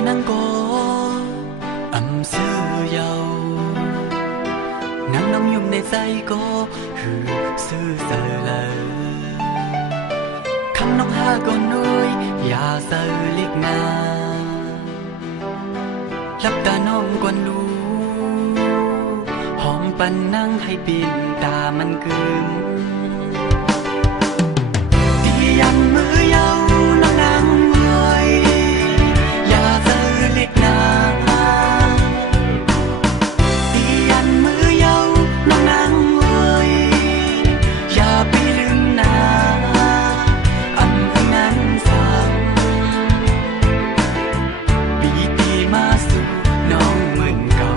nắng có ấm sư dầu nắng nóng nhung để say có hư sư giờ lờ khăn nóng ha con nuôi ya giờ liệt na lấp ta nong quan luหอมปันนั่งให้ปีนตามันกึมตียันมือเยาน้องนางเอ่ยอย่าเจอเล็กนาตียันมือเยาน้องนางเอ่ยอย่าไปลืมนาอันนั้นสั่งปีตีมาสู่น้องเหมือนเก่า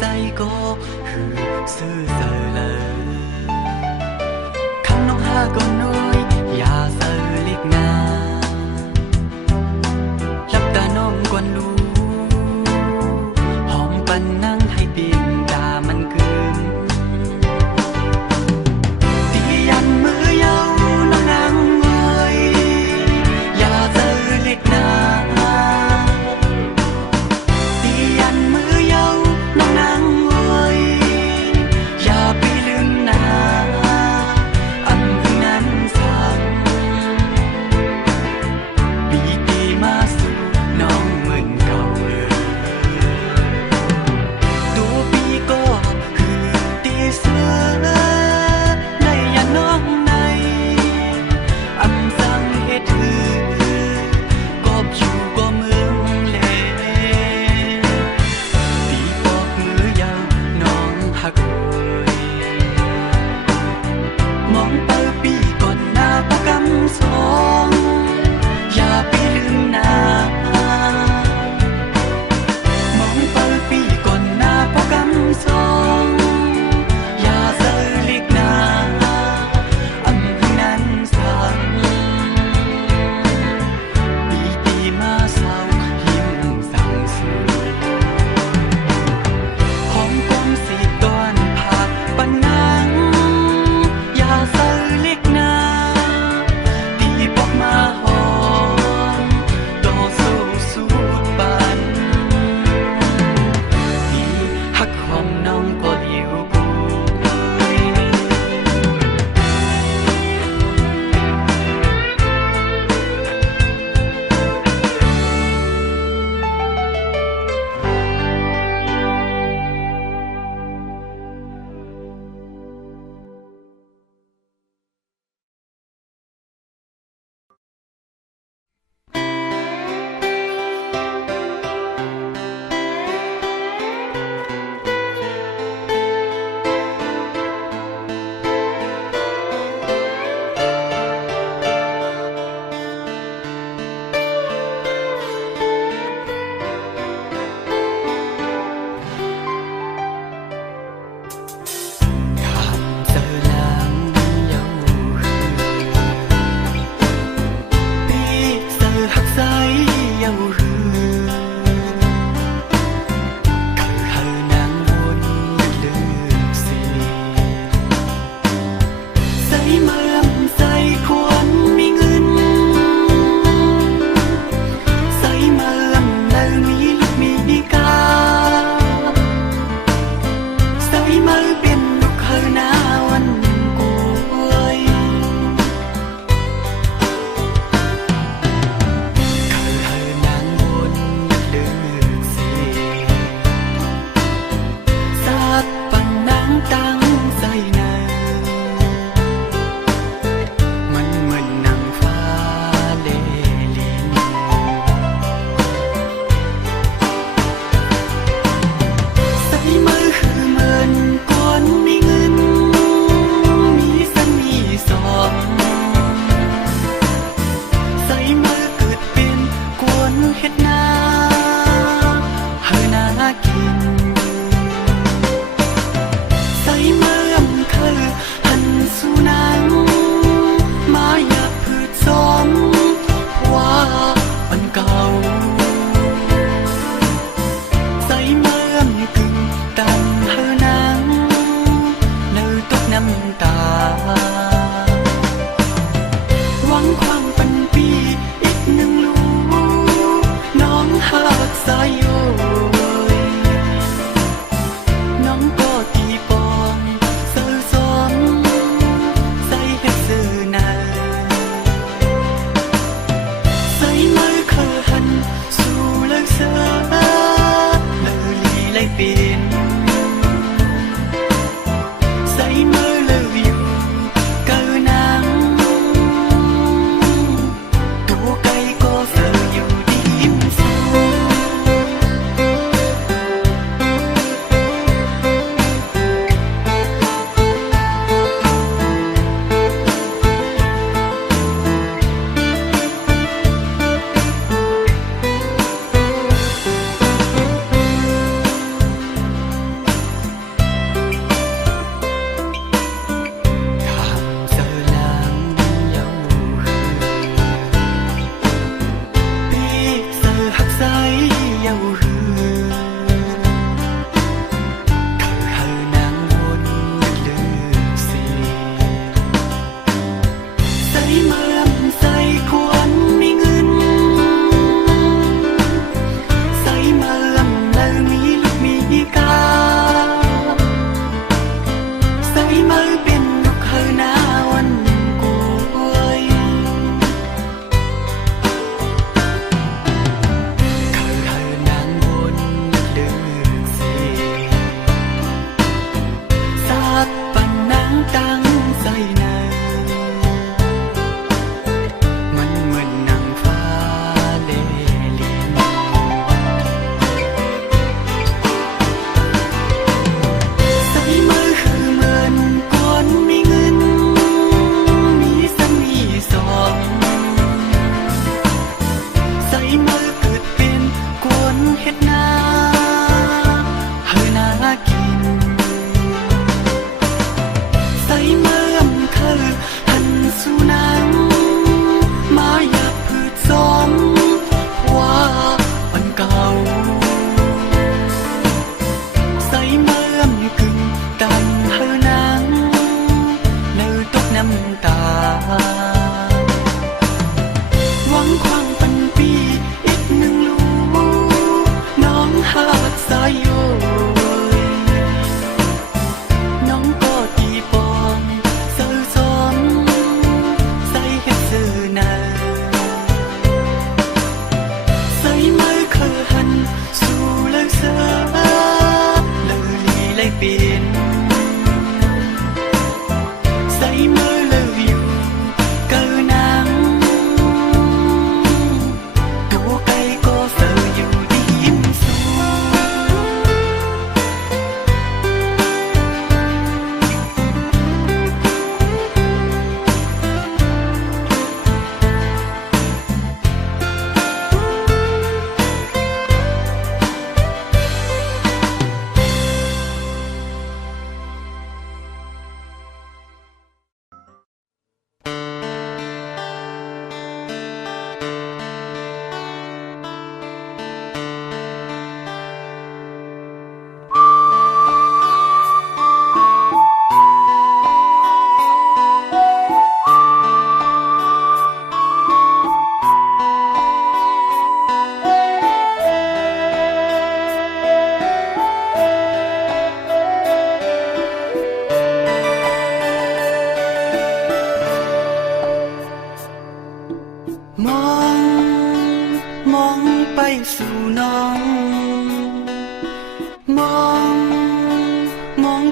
say có hư sư giờ lờ khăn nóng ha con nuôi ya giờ liệt na lấp ta nong quan luหอมปันนั่งให้ปีนตามันกึมตียันมือเยาน้องนางเอ่ยอย่าเจอเล็กนาปีตีมาสู่น้องเหมือนเก่า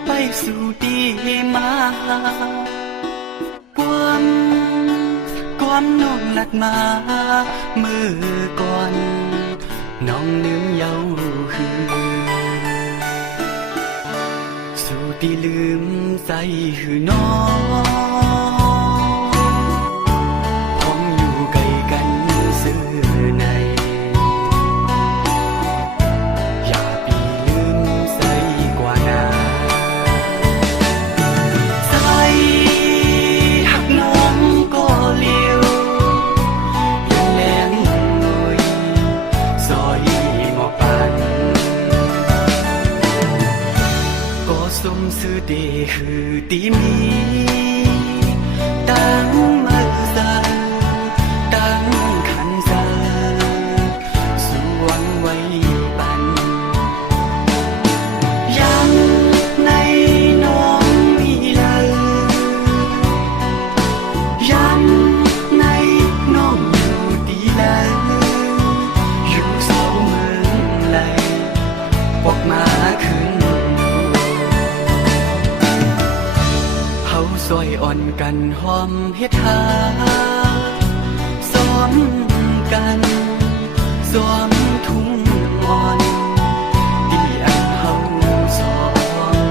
ไปสู่ดีมาความน้องลัดมามือก่อนน้องลืมเยาคือสู่ที่ลืมใส่หือน้องผมอยู่ไกลกันซื่อในอย่าปีลืมใส่กว่านาใส่หักน้องก็เลี้ยวยังแรงหน่อยซอยหมอปันก็สมสื่อเดคือตีมีตั้งมือสาตั้งขันสาสวงไว้ปันยังในน้องมีเลยยังในน้องอยู่ดีเลยอยู่เศร้าเมืองไหลปอกมาขึ้นเฮาซอยอ่อนกันหอมเฮ็ดหาซ้อมกันซ้อมทุ่งอ่อนดีอันเฮาซ้อม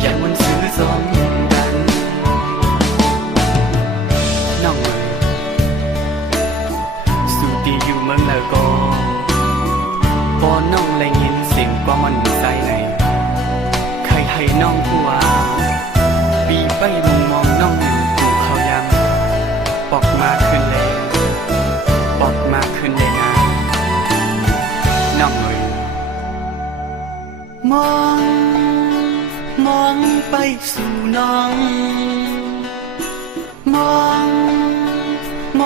อย่ามันซื้อซ้อมกันน้องเอ๋ยสุดีอยู่เมืองแล้วก็พอน้องได้ยินเสียงความมันใส่ในใครให้น้องผู้ว่าปีไปมุงมองน้องอยู่กูเขายังปอกมาขึ้นเลยปอกมาขึ้นเลยนะน้องเอ๋ยมองไปสู่น้องม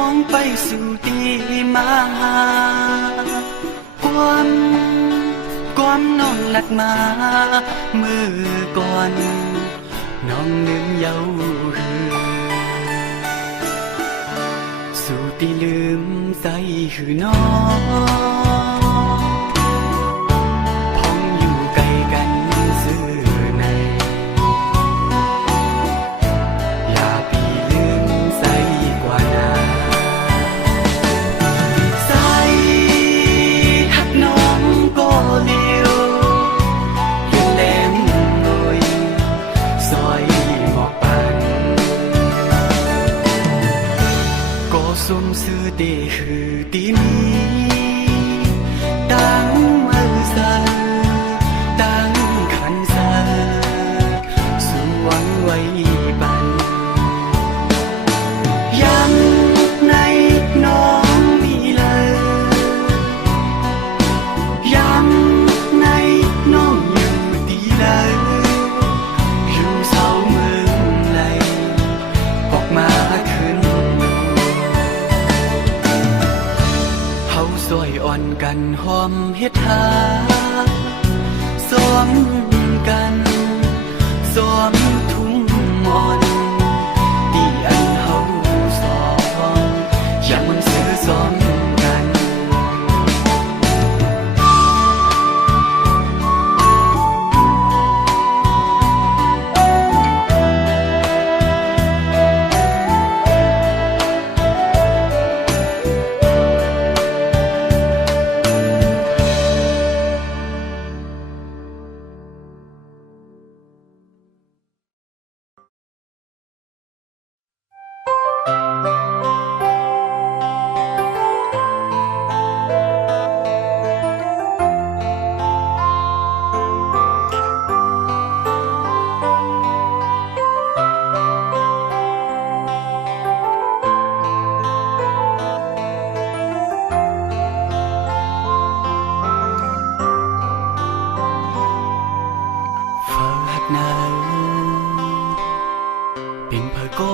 องไปสู่ที่มาความน้องลัดมามือก่อนน้องลืมเยาคือสู่ที่ลืมใส่คือน้องพ้องอยู่ไกลกันซื่อในอย่าปีลืมใส่กว่านาใส่หักน้องก็เลี้ยวยังแหลมหน่อยซอยหมอกปันก็สมสื่อเดคือดีมีตั้งมือสาตั้งขันสาสวงไว้ปันยังในน้องมีเลยยังในน้องอยู่ดีเลยอยู่เศร้าเมืองไหลออกมาขึ้นเฮาซอยอ่อนกันหอมเฮ็ดหาซ้อมกันซ้อมทุ่งอ่อนดีอันเฮาซ้อมอย่ามันซื้อซ้อมกัน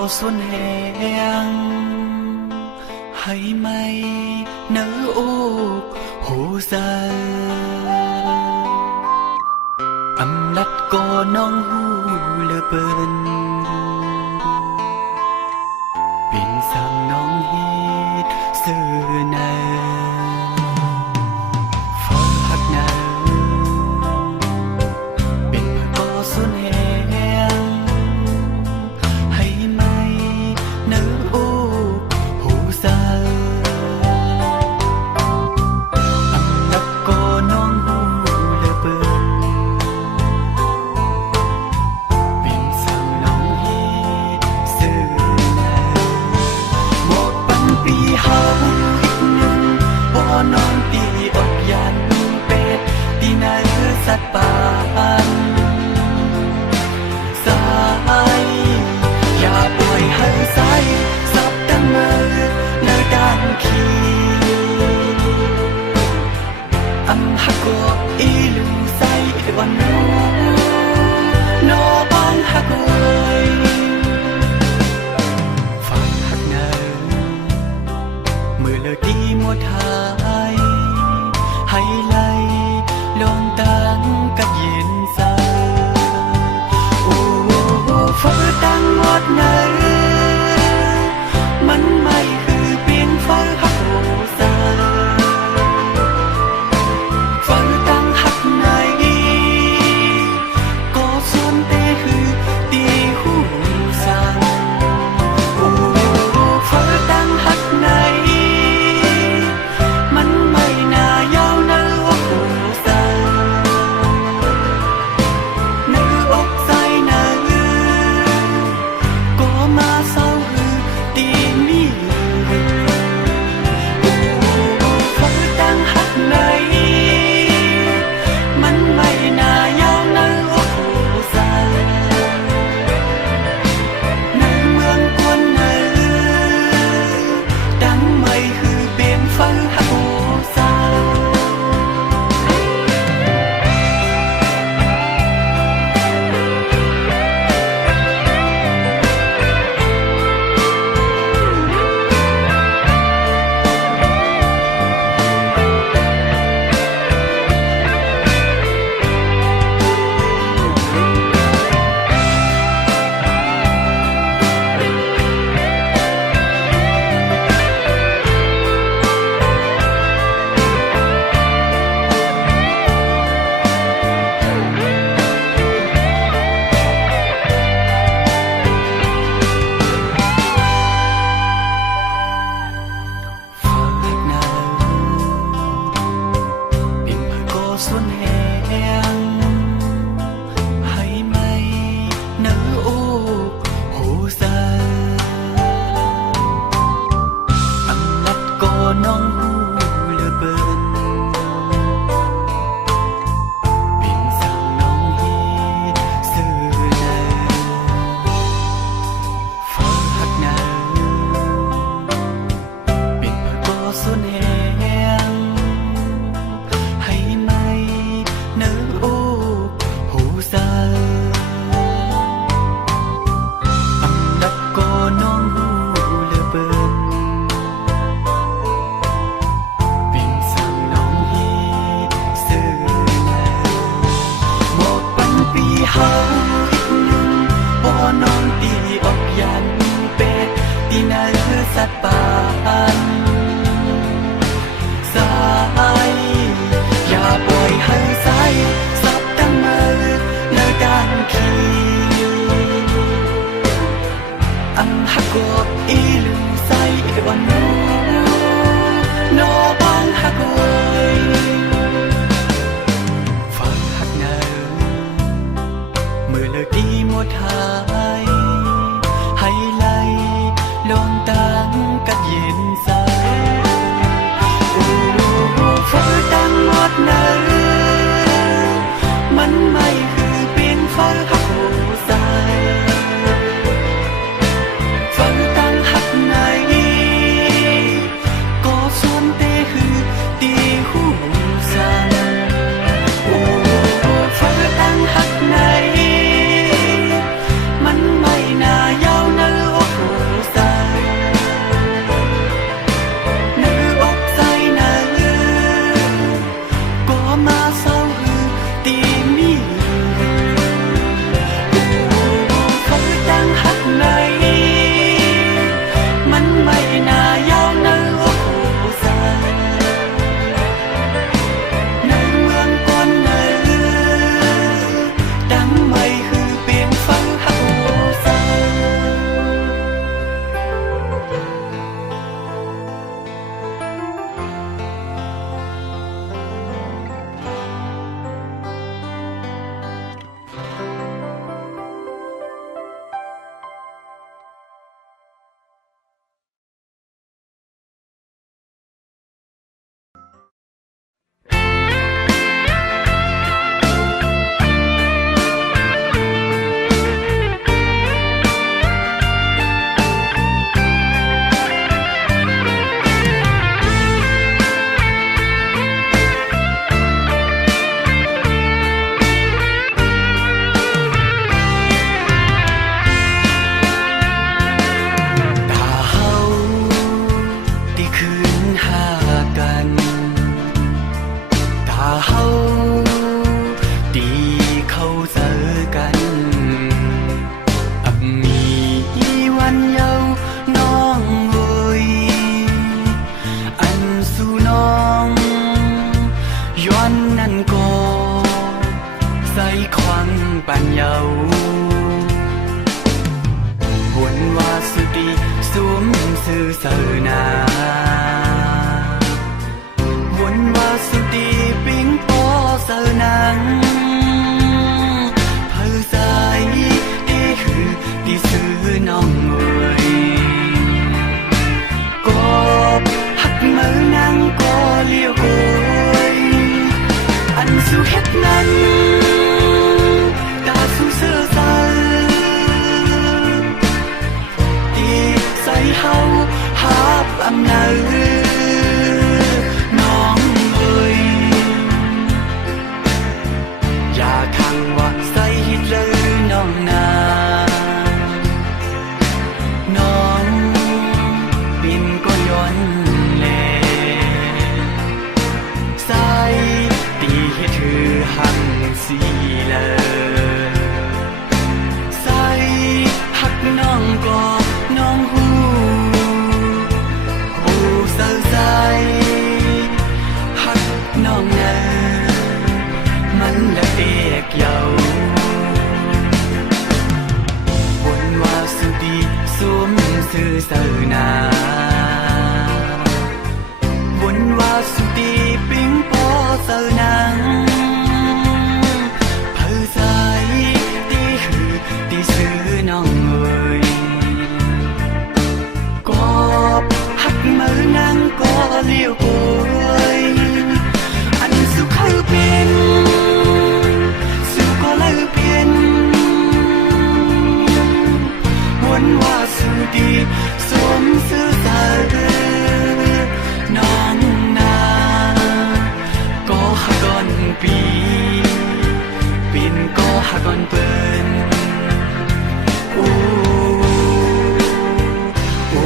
xuân hẹn hay mây nở úp hồ sa âm lắt có non hu lơ bên biển sang non hết xưa nào phở hạt nào biển có xuân hẹn วันนอบางหักเอ้ยฟังหักเนอมือเลอดีมัวทายให้ไล่ลงตังกับเย็นซาโอ้ฟ้าตั้งหมดเนอมันไม่คือเปลี่ยนฟ้าหักโอซาฟ้าตั้งหักไหนก็ส่วนเตคือตีหูซาโอ้ฟ้าตั้งหักไหนมันไม่น่ายาวเนอโอ้ซาเนออกใจเนอก็มาเศร้าคือตีมีฟ้าตั้งหักไหนมันไม่น่ายาวเนอโอ้ซาในเมืองกวนเนอดังไม่คือเปลี่ยนฟ้าหักโอซาส่วนแห่งให้ไม่เนอโอ้โหซาอันนัดก็น้องหูเหลือเบินปิ่นสั่งน้องฮีสื่อเนอฟ้าหักเนอปิ่นก็ส่วนแห่งให้ไม่เนอโอ้โหซาอันดับก็น้องหูเหลือเบินปิ่นสั่งน้องฮีสื่อแลหมดปันปีเฮาอีกหนึ่งบ่น้องตีออกยันเป็ดตีเนอสัตว์ป่านสายอย่าปล่อยให้สายสับตั้งมือในด้านขีอันหักกบอีลืมใส่วันนอบางหักเอ้ยฟังหักเนอมือเลอดีมัวทายให้ไล่ลงตังกับเย็นซาฟ้าตั้งหมดเนอมันไม่คือเปลี่ยนฟ้าหักโอซาฟ้าตั้งหักไหนก็ส่วนเตคือตีหูซาโอ้ฟ้าตั้งหักไหนมันไม่น่ายาวเนอโอ้ซา ปัญเยาวนวาสุดีสวมสื่อเสนาวนวาสุดีปิงปอเสนังเพื่อใจเอคือดีซื้อน้องเอ๋ยก็หักมือนั่งก็เลี้ยวโอยอันสู่เฮ็ดนั้นตาสู่เสื้อใสดีใส่เฮาหาบอำนาจน้องเอ๋ยอย่าขังว่าใส่ฮิตเลยน้องนาน้องบินก็ย้อนแลใส่ตีให้ถือหังสีเลยใส่หักน้องก็น้องหูเศร้าใจหักน้องเนอมันละเอกเยาบนวาสุดีสวมสื่อเสนาบนวาสุดีปิงปอเสนังเพื่อใจตีคือตีซื้อน้องเอ๋ยก็หักมือนั่งก็เลี้ยวโอยอันสุขคือเป็นสุขก็เลยเปลี่ยนวนวาสุดีสวมสื่อสารน้องนาก็หักก่อนปีปินก็หักก่อนเปิ้นโอ้โอ้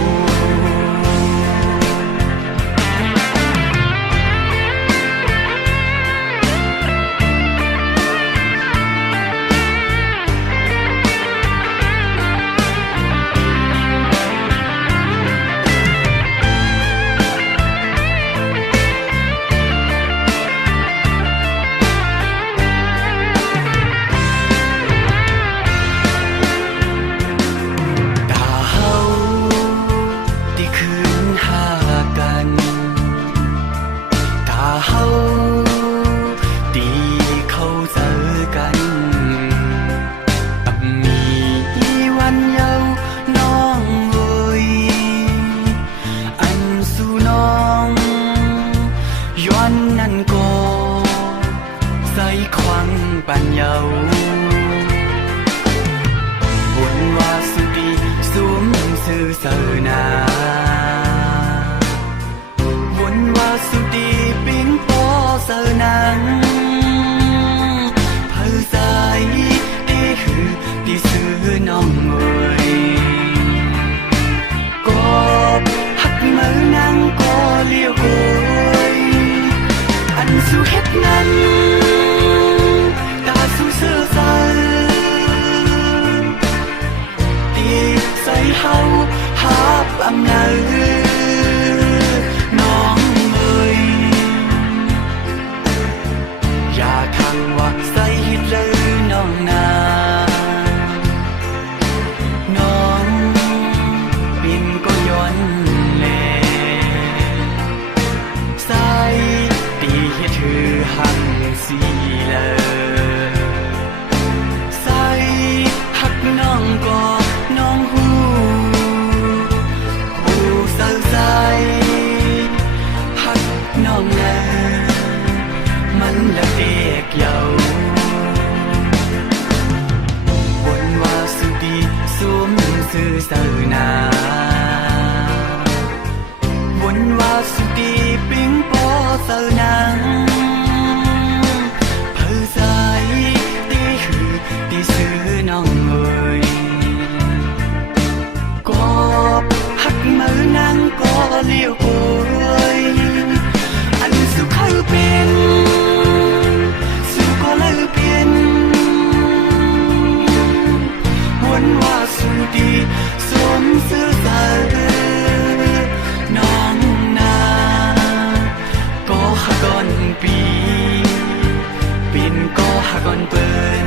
ปัญเยาบนวาสุดีสวมสื่อเสนาบนวาสุดีปิงปอเสนังเพื่อใจเอคือดีซื้อน้องเอ๋ยก็หักมือนั่งก็เลี้ยวโอยอันสู่เฮ็ดนั้นสู่เสื้อใสตีใส่เฮาหาบอำนาจน้องเอ๋ยอย่าขังว่าใส่ฮิตเลยน้องนาน้องบินก็ย้อนแลใส่ตีให้ถือหังสีเลยน้องก็น้องหูเศร้าใจหักน้องแลมันละเอกเยาบนวาสุดีสวมสื่อเสนาบนวาสุดีปิงปอเสนังเพื่อใจตีคือตีซื้อน้องเอ๋ยก็หักมือนั่งก็เลี้ยวโอยอันสุขคือเป็นสุขก็เลยเปลี่ยนวนวาสุดีสวมสื่อสารน้องนาก็หักก่อนปีปินก็หักก่อนเปิ้น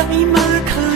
ใจมาเค